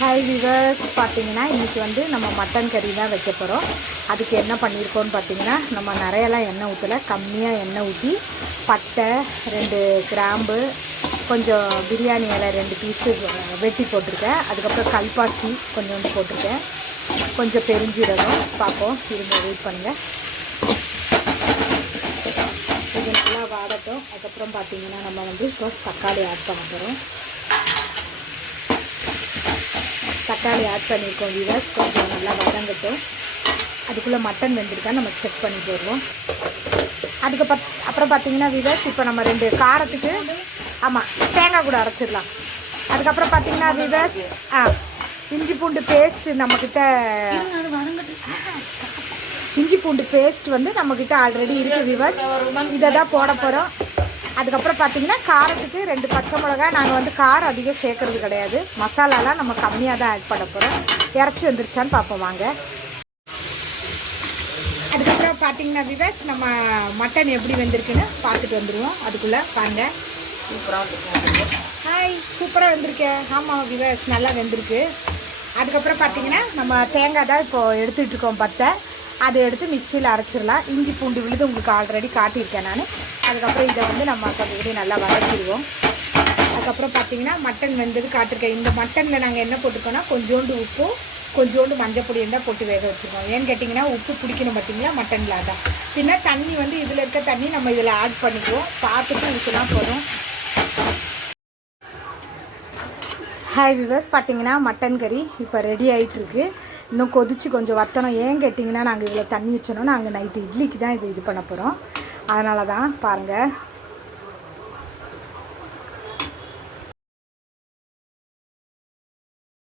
Hi viewers, பார்த்தீங்கன்னா இன்றைக்கி வந்து நம்ம மட்டன் கறி தான் வைக்க போகிறோம். அதுக்கு என்ன பண்ணியிருக்கோன்னு பார்த்தீங்கன்னா, நம்ம நிறையெல்லாம் எண்ணெய் ஊற்றலை, கம்மியாக எண்ணெய் ஊற்றி பட்டை 2 கிராம்பு, கொஞ்சம் பிரியாணி இலை 2 பீஸு வெட்டி போட்டிருக்கேன். அதுக்கப்புறம் கல்பாசி கொஞ்சோண்டு போட்டிருக்கேன், கொஞ்சம் பெருஞ்சீரகம். பார்ப்போம், இருங்க, வெயிட் பண்ணுங்கள். இது நல்லா வாடட்டும். அதுக்கப்புறம் பார்த்தீங்கன்னா நம்ம வந்து இப்போ தக்காளி ஆட் பண்ண போகிறோம். தக்காளி ஆட் பண்ணியிருக்கோம் விவர்ஸ். கொஞ்சம் நல்லா வதங்கட்டும். அதுக்குள்ளே மட்டன் வெந்திருக்கான்னு நம்ம செக் பண்ணி போடுவோம். அப்புறம் பார்த்தீங்கன்னா விவர்ஸ், இப்போ நம்ம 2 காரத்துக்கு தேங்காய் கூட அரைச்சிடலாம். அதுக்கப்புறம் பார்த்தீங்கன்னா விவர்ஸ், இஞ்சி பூண்டு பேஸ்ட்டு நம்மக்கிட்ட இஞ்சி பூண்டு பேஸ்ட் வந்து நம்மக்கிட்ட ஆல்ரெடி இருக்குது விவர்ஸ். இதை தான் போட போகிறோம். அதுக்கப்புறம் பார்த்தீங்கன்னா காரத்துக்கு 2 பச்சை மிளகா. நாங்கள் வந்து காரம் அதிகம் சேர்க்கறது கிடையாது. மசாலாலாம் நம்ம கம்மியாக தான் ஆட் பண்ண போகிறோம். இறச்சி வந்துருச்சான்னு பார்ப்போம் வாங்க. அதுக்கப்புறம் பார்த்தீங்கன்னா விவர்ஸ், நம்ம மட்டன் எப்படி வெந்திருக்குன்னு பார்த்துட்டு வந்துடுவோம். அதுக்குள்ளே வாங்க. சூப்பராக வெந்திருக்கேன். ஆமாம் விவர்ஸ், நல்லா வெந்திருக்கு. அதுக்கப்புறம் பார்த்தீங்கன்னா நம்ம தேங்காய் தான் இப்போது எடுத்துகிட்டு இருக்கோம். அதை எடுத்து மிக்சியில் அரைச்சிடலாம். இஞ்சி பூண்டு விழுது உங்களுக்கு ஆல்ரெடி காட்டியிருக்கேன் நான். அதுக்கப்புறம் இதை வந்து நம்ம கொஞ்சம் இப்படி நல்லா வதக்கிடுவோம். அதுக்கப்புறம் பார்த்தீங்கன்னா மட்டன் வெந்தது காட்டிருக்கேன். இந்த மட்டனில் நாங்கள் என்ன போட்டிருக்கோன்னா, கொஞ்சோண்டு உப்பு, கொஞ்சோண்டு மஞ்சள் பொடி இருந்தால் போட்டு வேக வச்சுருக்கோம். ஏன்னு கேட்டிங்கன்னா, உப்பு பிடிக்கணும் பார்த்தீங்களா மட்டனில். அதான் பின்ன தண்ணி வந்து இதில் இருக்க தண்ணி நம்ம இதில் ஆட் பண்ணிக்குவோம். பார்த்துட்டு ஊற்றினா போதும். ஹாய் விவர்ஸ், பார்த்தீங்கன்னா மட்டன் கறி இப்போ ரெடி ஆகிட்டுருக்கு. இன்னும் கொதித்து கொஞ்சம் வற்றணும். ஏன் கேட்டிங்கன்னா, நாங்கள் இவ்வளோ தண்ணி வச்சோன்னா நாங்கள் நைட்டு இட்லிக்கு தான் இது பண்ண போகிறோம். அதனால தான் பாருங்கள்.